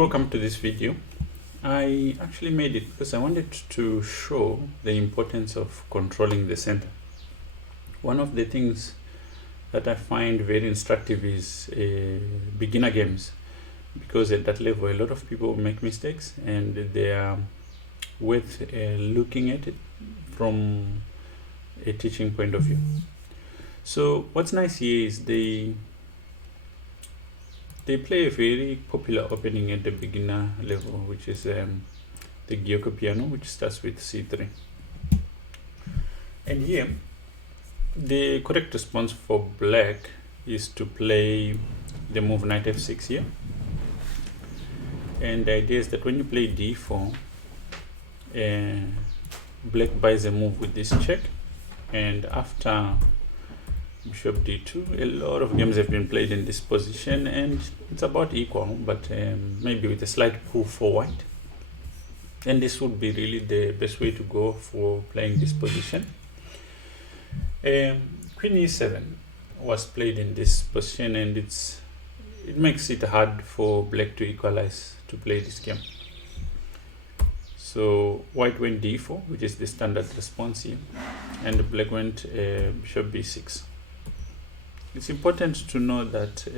Welcome to this video. I actually made it because I wanted to show the importance of controlling the center. One of the things that I find very instructive is beginner games, because at that level a lot of people make mistakes and they are worth looking at it from a teaching point of view. So what's nice here is they play a very popular opening at the beginner level, which is the Giuoco piano, which starts with c3. And here, the correct response for black is to play the move knight f6 here. And the idea is that when you play d4, black buys a move with this check, and after bishop d2, a lot of games have been played in this position and it's about equal, but maybe with a slight pull for white. And this would be really the best way to go for playing this position. Queen e7 was played in this position, and it makes it hard for black to equalize to play this game. So white went d4, which is the standard response here, and black went bishop b6. It's important to know that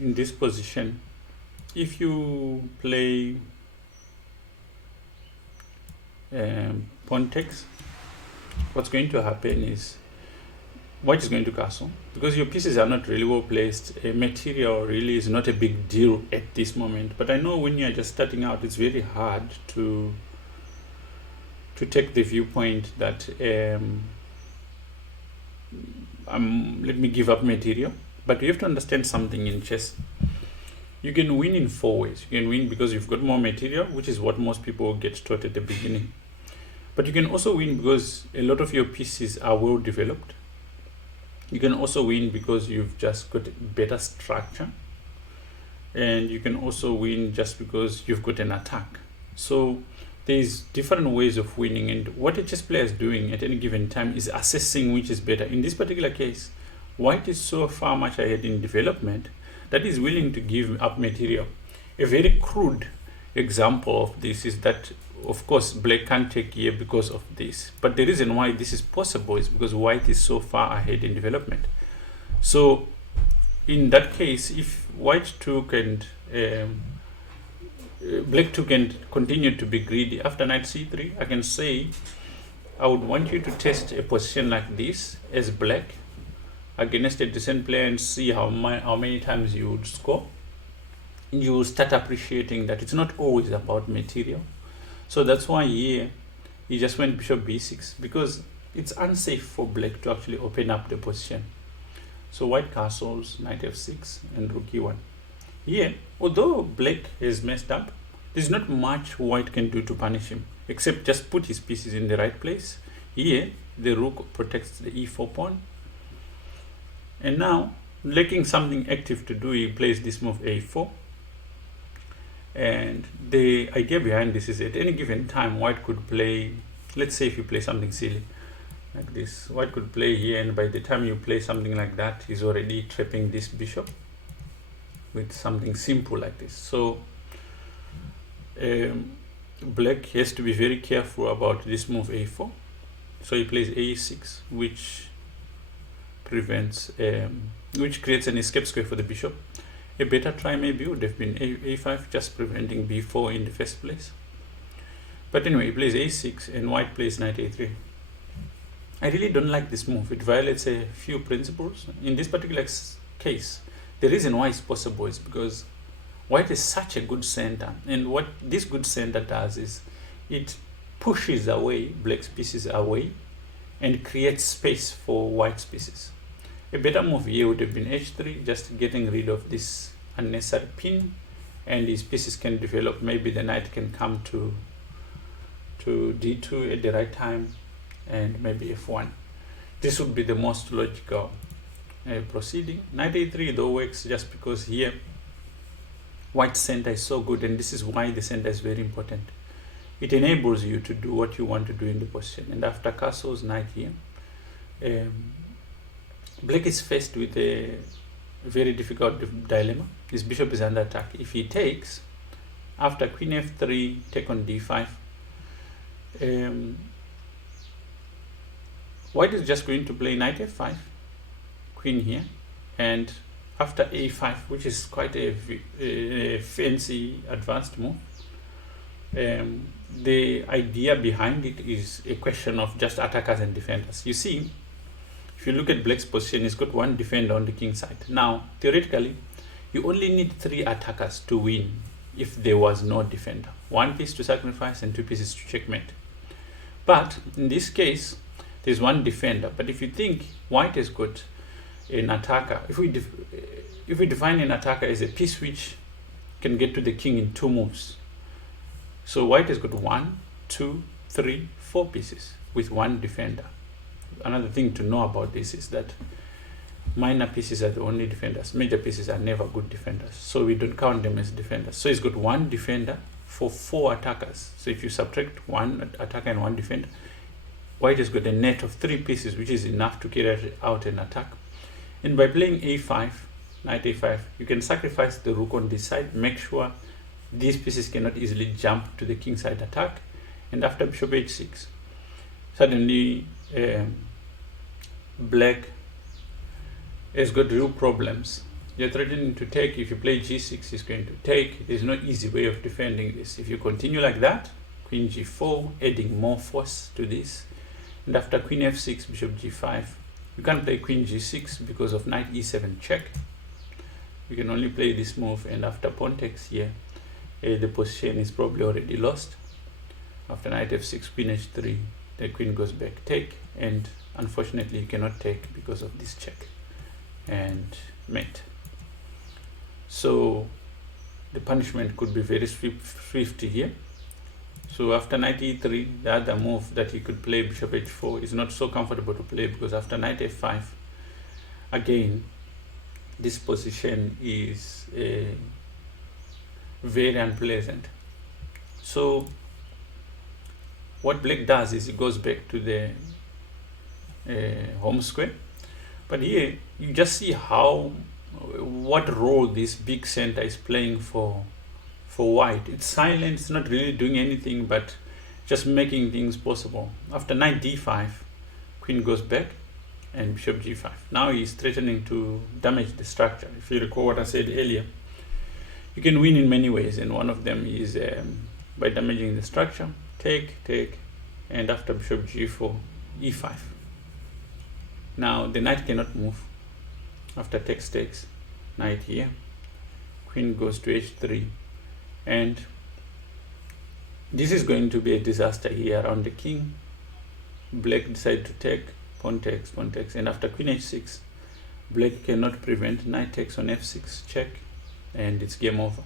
in this position, if you play pawn takes, what's going to happen is white is going to castle, because your pieces are not really well placed. Material really is not a big deal at this moment, but I know when you're just starting out, it's very hard to take the viewpoint that let me give up material. But you have to understand something in chess. You can win in four ways. You can win because you've got more material, which is what most people get taught at the beginning. But you can also win because a lot of your pieces are well developed. You can also win because you've just got better structure. And you can also win just because you've got an attack. So there's different ways of winning, and what a chess player is doing at any given time is assessing which is better. In this particular case, white is so far much ahead in development that he's willing to give up material. A very crude example of this is that, of course, black can't take here because of this, but the reason why this is possible is because white is so far ahead in development. So in that case, if white took and black took and continued to be greedy after knight c3, I can say I would want you to test a position like this as black against a decent player and see how many times you would score. You will start appreciating that it's not always about material. So that's why here he just went bishop b6, because it's unsafe for black to actually open up the position. So white castles, knight f6 and rook e1. Here, although black has messed up, there's not much white can do to punish him, except just put his pieces in the right place. Here, the rook protects the e4 pawn. And now, lacking something active to do, he plays this move a4. And the idea behind this is at any given time, white could play, let's say if you play something silly like this, white could play here, and by the time you play something like that, he's already trapping this bishop with something simple like this. So black has to be very careful about this move a4. So he plays a6, which prevents which creates an escape square for the bishop. A better try maybe would have been a5, just preventing b4 in the first place. But anyway, he plays a6 and white plays knight a3. I really don't like this move. It violates a few principles. In this particular case, the reason why it's possible is because white is such a good center, and what this good center does is it pushes away black's pieces away and creates space for white's pieces. A better move here would have been h3, just getting rid of this unnecessary pin, and his pieces can develop. Maybe the knight can come to d2 at the right time, and maybe f1. This would be the most logical proceeding. Knight a3 though works just because here white center is so good, and this is why the center is very important. It enables you to do what you want to do in the position. And after castles, knight here, black is faced with a very difficult dilemma. His bishop is under attack. If he takes, after queen f3, take on d5, white is just going to play knight f5, queen here, and after a5, which is quite a fancy advanced move. The idea behind it is a question of just attackers and defenders. You see, if you look at black's position, he's got one defender on the king side. Now, theoretically, you only need 3 attackers to win if there was no defender. 1 piece to sacrifice and 2 pieces to checkmate. But in this case, there's one defender. But if you think white has got an attacker, if we define an attacker as a piece which can get to the king in 2 moves. So white has got 1, 2, 3, 4 pieces with 1 defender. Another thing to know about this is that minor pieces are the only defenders. Major pieces are never good defenders. So we don't count them as defenders. So he's got 1 defender for 4 attackers. So if you subtract 1 attacker and 1 defender, white has got a net of 3 pieces, which is enough to carry out an attack. And by playing a5, knight a5, you can sacrifice the rook on this side, make sure these pieces cannot easily jump to the king side attack. And after bishop h6, suddenly black has got real problems. You're threatening to take. If you play g6, he's going to take. There's no easy way of defending this. If you continue like that, queen g4, adding more force to this. And after queen f6, bishop g5, you can't play queen g6 because of knight e7 check. You can only play this move, and after pawn takes here, the position is probably already lost. After knight f6, queen h3, the queen goes back, take, and unfortunately you cannot take because of this check and mate. So the punishment could be very swift here. So after knight e3, the other move that he could play, bishop h4, is not so comfortable to play, because after knight f5, again, this position is very unpleasant. So what black does is he goes back to the home square. But here you just see what role this big center is playing for white. It's silent, it's not really doing anything but just making things possible. After knight d5, queen goes back and bishop g5. Now he's threatening to damage the structure. If you recall what I said earlier, you can win in many ways, and one of them is by damaging the structure. Take, and after bishop g4, e5. Now the knight cannot move. After takes, knight here, queen goes to h3, and this is going to be a disaster here around the king. Black decided to take, pawn takes, and after queen h6, black cannot prevent, knight takes on f6, check, and it's game over.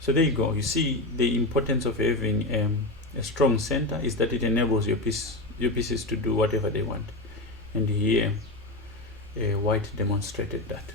So there you go. You see the importance of having a strong center is that it enables your pieces to do whatever they want. And here white demonstrated that.